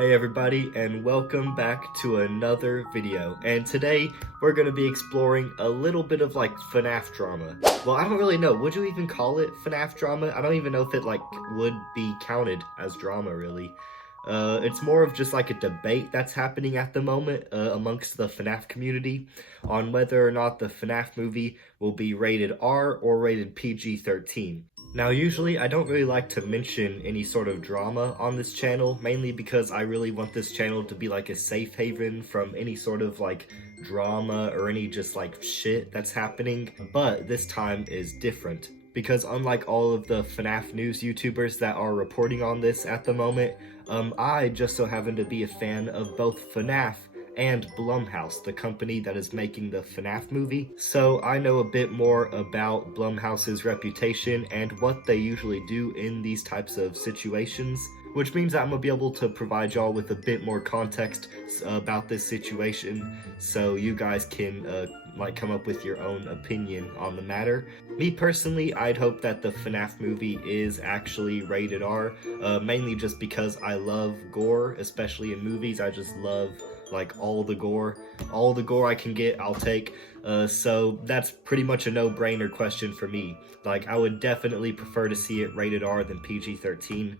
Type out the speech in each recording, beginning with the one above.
Hey everybody, and welcome back to another video. And today we're going to be exploring a little bit of like FNAF drama. Well, I don't really know. Would you even call it FNAF drama? I don't even know if it like would be counted as drama really. It's more of just like a debate that's happening at the moment amongst the FNAF community on whether or not the FNAF movie will be rated R or rated PG-13. Now, usually I don't really like to mention any sort of drama on this channel, mainly because I really want this channel to be like a safe haven from any sort of like drama or any just like shit that's happening. But this time is different, because unlike all of the FNAF news YouTubers that are reporting on this at the moment, I just so happen to be a fan of both FNAF and Blumhouse, the company that is making the FNAF movie. So I know a bit more about Blumhouse's reputation and what they usually do in these types of situations, which means that I'm gonna be able to provide y'all with a bit more context about this situation so you guys can like come up with your own opinion on the matter. Me personally, I'd hope that the FNAF movie is actually rated R, mainly just because I love gore, especially in movies. I just love like all the gore I can get, I'll take. So that's pretty much a no-brainer question for me. Like, I would definitely prefer to see it rated R than PG-13.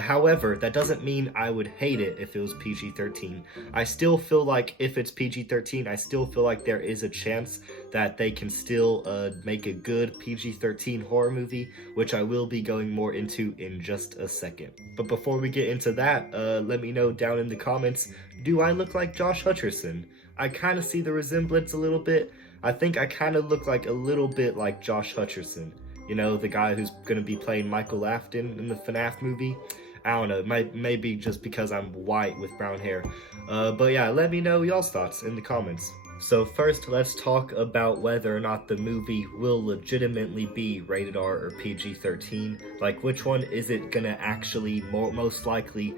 However, that doesn't mean I would hate it if it was PG-13. I still feel like if it's PG-13, I still feel like there is a chance that they can still make a good PG-13 horror movie, which I will be going more into in just a second. But before we get into that, let me know down in the comments, do I look like Josh Hutcherson? I kind of see the resemblance a little bit. I think I kind of look like a little bit like Josh Hutcherson. You know, the guy who's going to be playing Michael Afton in the FNAF movie. I don't know, maybe just because I'm white with brown hair. But yeah, let me know y'all's thoughts in the comments. So first, let's talk about whether or not the movie will legitimately be rated R or PG-13. Like, which one is it gonna actually most likely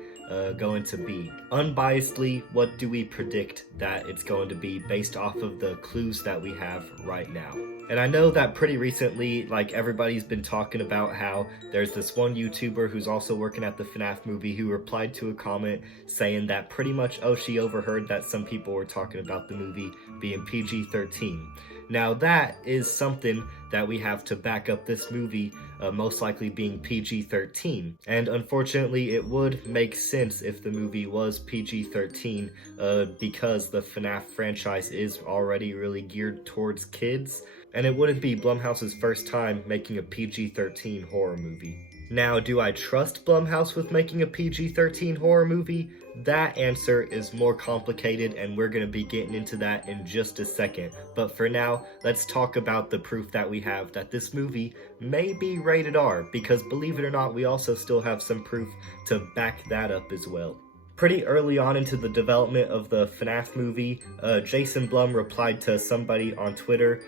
going to be? Unbiasedly, what do we predict that it's going to be based off of the clues that we have right now? And I know that pretty recently, like, everybody's been talking about how there's this one YouTuber who's also working at the FNAF movie who replied to a comment saying that pretty much, oh, she overheard that some people were talking about the movie being PG-13. Now that is something that we have to back up this movie most likely being PG-13. And unfortunately, it would make sense if the movie was PG-13 because the FNAF franchise is already really geared towards kids. And it wouldn't be Blumhouse's first time making a PG-13 horror movie. Now, do I trust Blumhouse with making a PG-13 horror movie? That answer is more complicated, and we're going to be getting into that in just a second. But for now, let's talk about the proof that we have that this movie may be rated R, because believe it or not, we also still have some proof to back that up as well. Pretty early on into the development of the FNAF movie, Jason Blum replied to somebody on Twitter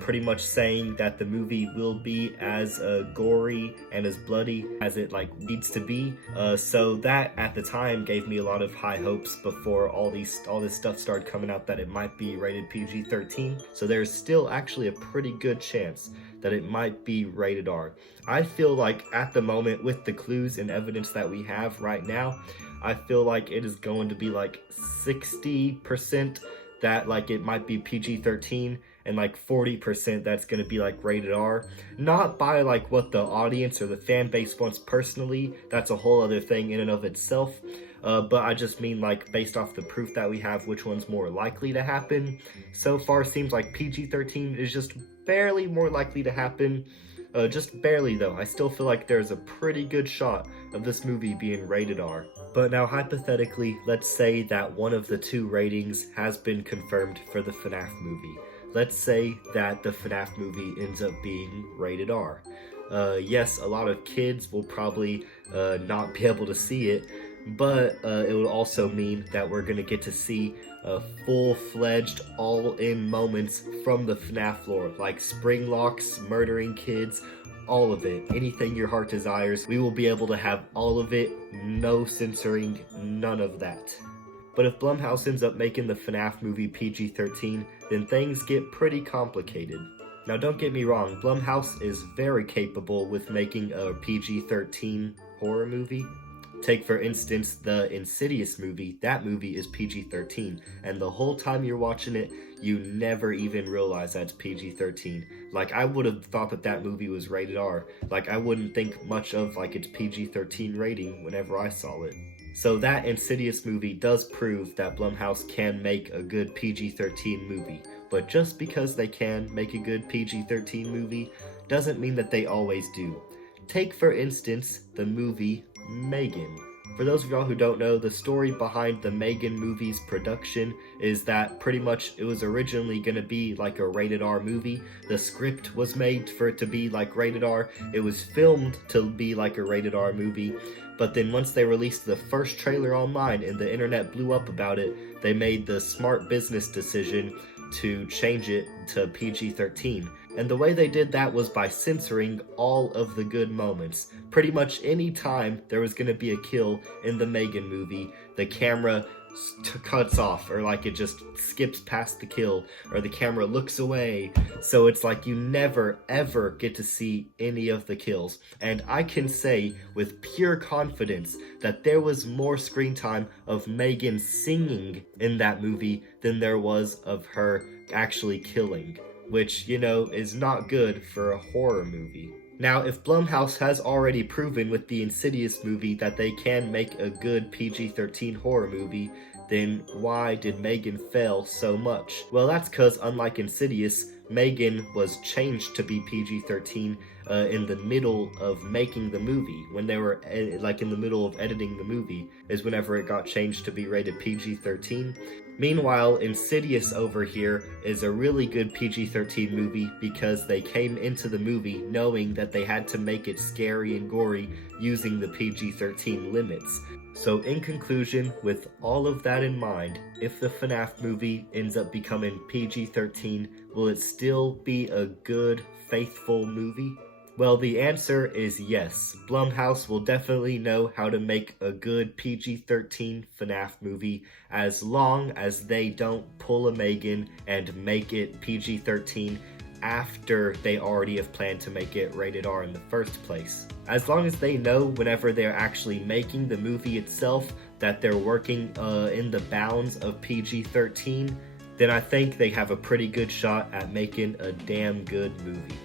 pretty much saying that the movie will be as gory and as bloody as it like needs to be. So that at the time gave me a lot of high hopes before all this stuff started coming out that it might be rated PG-13. So there's still actually a pretty good chance that it might be rated R. I feel like at the moment, with the clues and evidence that we have right now, I feel like it is going to be like 60% that like it might be PG-13 and like 40% that's going to be like rated R. Not by like what the audience or the fan base wants personally, that's a whole other thing in and of itself. But I just mean like based off the proof that we have, which one's more likely to happen. So far seems like PG-13 is just barely more likely to happen. Just barely though. I still feel like there's a pretty good shot of this movie being rated R. But now hypothetically, let's say that one of the two ratings has been confirmed for the FNAF movie. Let's say that the FNAF movie ends up being rated R. Yes, a lot of kids will probably not be able to see it, but it would also mean that we're going to get to see full-fledged, all-in moments from the FNAF lore, like spring locks, murdering kids, all of it. Anything your heart desires, we will be able to have all of it, no censoring, none of that. But if Blumhouse ends up making the FNAF movie PG-13, then things get pretty complicated. Now don't get me wrong, Blumhouse is very capable with making a PG-13 horror movie. Take for instance the Insidious movie. That movie is PG-13, and the whole time you're watching it, you never even realize that's PG-13. Like, I would have thought that that movie was rated R. Like, I wouldn't think much of like its PG-13 rating whenever I saw it. So that Insidious movie does prove that Blumhouse can make a good PG-13 movie. But just because they can make a good PG-13 movie doesn't mean that they always do. Take for instance the movie Megan. For those of y'all who don't know, the story behind the Megan movie's production is that pretty much it was originally going to be like a rated R movie. The script was made for it to be like rated R. It was filmed to be like a rated R movie. But then once they released the first trailer online and the internet blew up about it, they made the smart business decision to change it to PG-13. And the way they did that was by censoring all of the good moments. Pretty much any time there was going to be a kill in the Megan movie, the camera cuts off, or like it just skips past the kill, or the camera looks away. So it's like you never ever get to see any of the kills. And I can say with pure confidence that there was more screen time of Megan singing in that movie than there was of her actually killing, which, you know, is not good for a horror movie. Now, if Blumhouse has already proven with the Insidious movie that they can make a good PG-13 horror movie, then why did Megan fail so much? Well, that's because, unlike Insidious, Megan was changed to be PG-13 in the middle of making the movie. When they were like in the middle of editing the movie is whenever it got changed to be rated PG-13. Meanwhile, Insidious over here is a really good PG-13 movie because they came into the movie knowing that they had to make it scary and gory using the PG-13 limits. So in conclusion, with all of that in mind, if the FNAF movie ends up becoming PG-13, will it still be a good, faithful movie? Well, the answer is yes. Blumhouse will definitely know how to make a good PG-13 FNAF movie as long as they don't pull a Megan and make it PG-13 after they already have planned to make it rated R in the first place. As long as they know whenever they're actually making the movie itself that they're working in the bounds of PG-13, then I think they have a pretty good shot at making a damn good movie.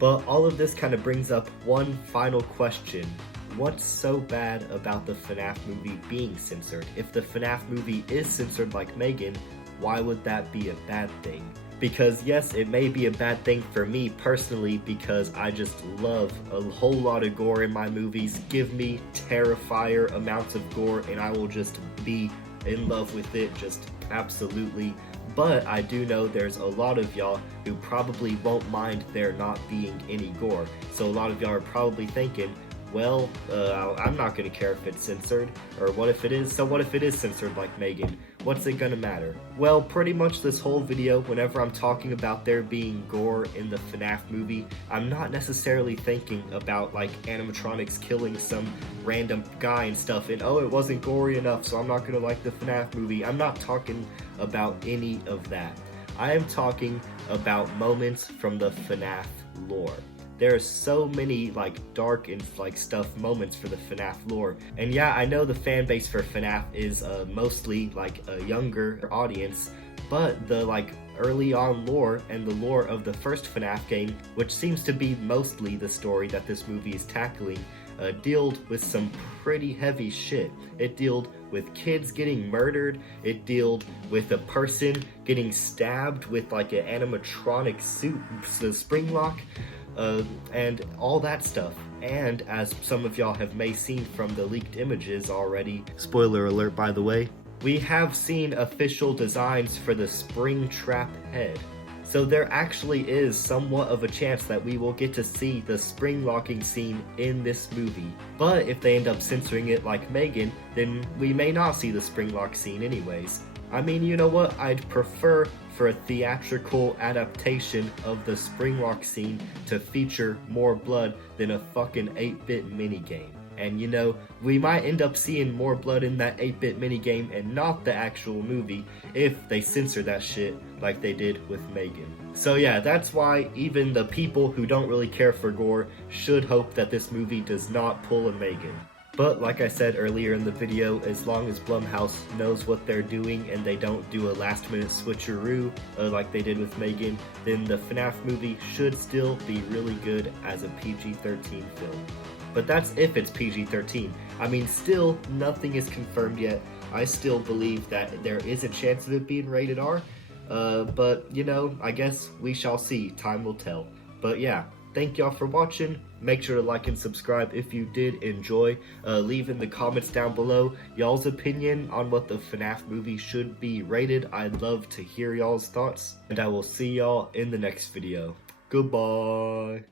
But all of this kind of brings up one final question. What's so bad about the FNAF movie being censored? If the FNAF movie is censored like Megan, why would that be a bad thing? Because yes, it may be a bad thing for me personally because I just love a whole lot of gore in my movies. Give me terrifier amounts of gore and I will just be in love with it, just absolutely. But I do know there's a lot of y'all who probably won't mind there not being any gore. So a lot of y'all are probably thinking, well, I'm not going to care if it's censored, or what if it is? So what if it is censored like Megan? What's it gonna matter? Well, pretty much this whole video, whenever I'm talking about there being gore in the FNAF movie, I'm not necessarily thinking about like animatronics killing some random guy and stuff, and oh, it wasn't gory enough, so I'm not gonna like the FNAF movie. I'm not talking about any of that. I am talking about moments from the FNAF lore. There's so many like dark and like stuff moments for the FNAF lore. And yeah, I know the fan base for FNAF is mostly like a younger audience, but the like early on lore and the lore of the first FNAF game, which seems to be mostly the story that this movie is tackling, dealt with some pretty heavy shit. It dealt with kids getting murdered, it dealt with a person getting stabbed with like an animatronic suit, the spring lock, and all that stuff. And as some of y'all have may seen from the leaked images already, spoiler alert by the way, we have seen official designs for the Springtrap head. So there actually is somewhat of a chance that we will get to see the spring locking scene in this movie. But if they end up censoring it like Megan, then we may not see the spring lock scene anyways. I mean, you know what? I'd prefer for a theatrical adaptation of the springlock scene to feature more blood than a fucking 8-bit minigame. And you know, we might end up seeing more blood in that 8-bit minigame and not the actual movie if they censor that shit like they did with Megan. So yeah, that's why even the people who don't really care for gore should hope that this movie does not pull a Megan. But like I said earlier in the video, as long as Blumhouse knows what they're doing and they don't do a last minute switcheroo like they did with Megan, then the FNAF movie should still be really good as a PG-13 film. But that's if it's PG-13. I mean, still, nothing is confirmed yet. I still believe that there is a chance of it being rated R, but you know, I guess we shall see. Time will tell. But yeah, thank y'all for watching. Make sure to like and subscribe if you did enjoy. Leave in the comments down below y'all's opinion on what the FNAF movie should be rated. I'd love to hear y'all's thoughts. And I will see y'all in the next video. Goodbye.